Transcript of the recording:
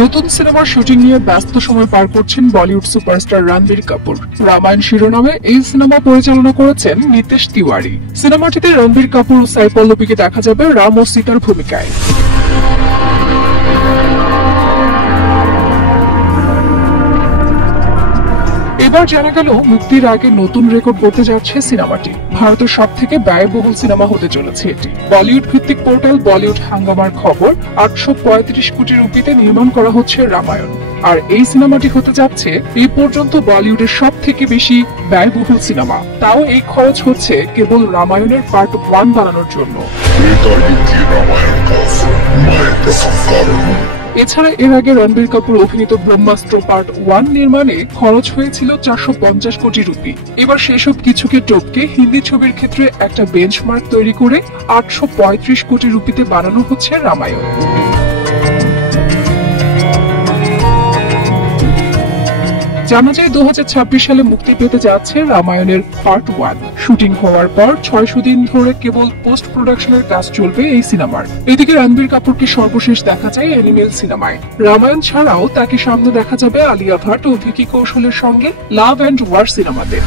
নতুন সিনেমার শুটিং নিয়ে ব্যস্ত সময় পার করছেন বলিউড সুপারস্টার রণবীর কাপুর। রামায়ণ শিরোনামে এই সিনেমা পরিচালনা করেছেন নিতেশ তিওয়ারি। সিনেমাটিতে রণবীর কাপুর ও সাই পল্লবীকে দেখা যাবে রাম ও সীতার ভূমিকায়। এবার জানা গেল মুক্তির আগে নতুন রেকর্ড করতে যাচ্ছে সিনেমাটি। ভারতের সব থেকে ব্যয়বহুল সিনেমা হতে চলেছে এটি। বলিউড ভিত্তিক পোর্টাল বলিউড হাঙ্গামার খবর 835 কোটি রুপিতে নির্মাণ করা হচ্ছে রামায়ণ। আর এই সিনেমাটি হতে যাচ্ছে এই পর্যন্ত বলিউডের সব থেকে বেশি ব্যয়বহুল সিনেমা। তাও এই খরচ হচ্ছে কেবল রামায়ণের পার্ট 1 বানানোর জন্য। এছাড়া এর আগে রণবীর কাপুর অভিনীত ব্রহ্মাস্ত্র পার্ট 1 নির্মাণে খরচ হয়েছিল 450 কোটি রুপি। এবার সেসব কিছুকে টপকে হিন্দি ছবির ক্ষেত্রে একটা বেঞ্চমার্ক তৈরি করে 835 কোটি রুপিতে বানানো হচ্ছে রামায়ণ। জানা যায় 2026 সালে মুক্তি পেতে যাচ্ছে রামায়ণের পার্ট 1। শুটিং হওয়ার পর 600 দিন ধরে কেবল পোস্ট প্রোডাকশনের কাজ চলবে এই সিনেমার। এদিকে রণবীর কাপুরকে সর্বশেষ দেখা যায় অ্যানিমেল সিনেমায়। রামায়ণ ছাড়াও তাকে সামনে দেখা যাবে আলিয়া ভাট ও ভিকি কৌশলের সঙ্গে লাভ অ্যান্ড ওয়ার সিনেমাতে।